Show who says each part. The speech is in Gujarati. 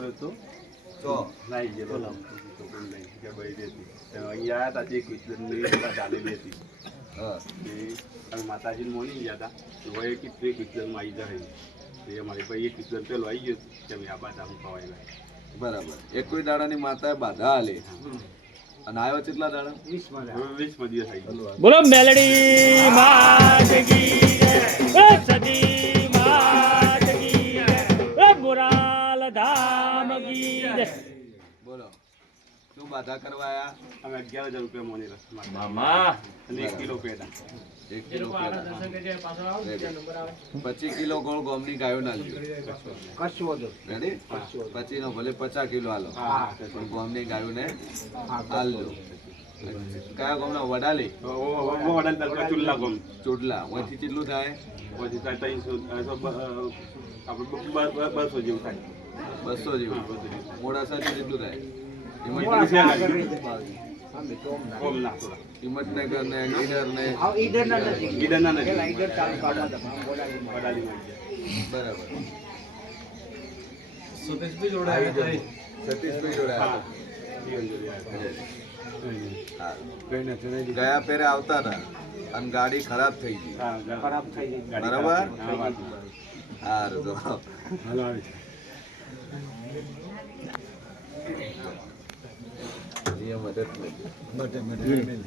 Speaker 1: કર્યો હતો
Speaker 2: તો?
Speaker 1: નાઈ ગયેલો. તો કોઈ નહીં કે ભાઈ દેતી અહીંયા આવ્યા હતા. તે કૃષ્ણની ચાલેલી હતી
Speaker 2: હા
Speaker 1: માતાજીને મોની ગયા હતા હોય ભાઈ કે તે કૃષ્ણમાં આવી જાય એ અમારી ભાઈ એ કૃષ્ણ પેલો આવી ગયો કે અમે આ બાધા હું ખવાયેલા
Speaker 2: બરાબર. એક કોઈ દાડાની માતાએ બાધા આલે. અને આવ્યો કેટલા દાડા?
Speaker 1: હવે વીસમાં દિવસ આવી
Speaker 3: બોલો મેલડી માત કી
Speaker 2: બોલો. શું બાધા કરવા આયા?
Speaker 1: અમે અગિયાર હજાર રૂપિયા મોની રસ
Speaker 3: મામા.
Speaker 1: અને એક કિલો પેડા
Speaker 2: એક કિલો કેળા. પચીસ કિલો ગોળ ગોમની ગાયો ના લ્યો રેડી પચીસ નો ભલે પચાસ કિલો હાલો
Speaker 1: હા.
Speaker 2: પણ ગોમની ગાયો ને હાલ લો કયા ગામના? વડાલી.
Speaker 1: વડાલ ચુલ્લા ગોમ.
Speaker 2: ચોટલા અહીંથી કેટલું થાય?
Speaker 1: પછી ત્યાં ત્રણસો આપણે બસો જેવું થાય.
Speaker 2: બસો જેવું. મોડાસા કેટલું થાય?
Speaker 1: ના
Speaker 2: હિંમતનગર. ને ગીડર ને
Speaker 1: નથી
Speaker 2: બરાબર.
Speaker 4: સતીશભાઈ જોડાયા
Speaker 2: સતીશભાઈ જોડાયા. ગયા પેરે આવતા હતા અને ગાડી ખરાબ થઈ ગઈ
Speaker 1: ખરાબ થઈ ગઈ ગાડી
Speaker 2: બરાબર?
Speaker 1: ખરાબ થઈ ગઈ. હા, વાત બરાબર.
Speaker 2: હારું તો
Speaker 1: હાલો આવી છે.
Speaker 2: મદદ નથી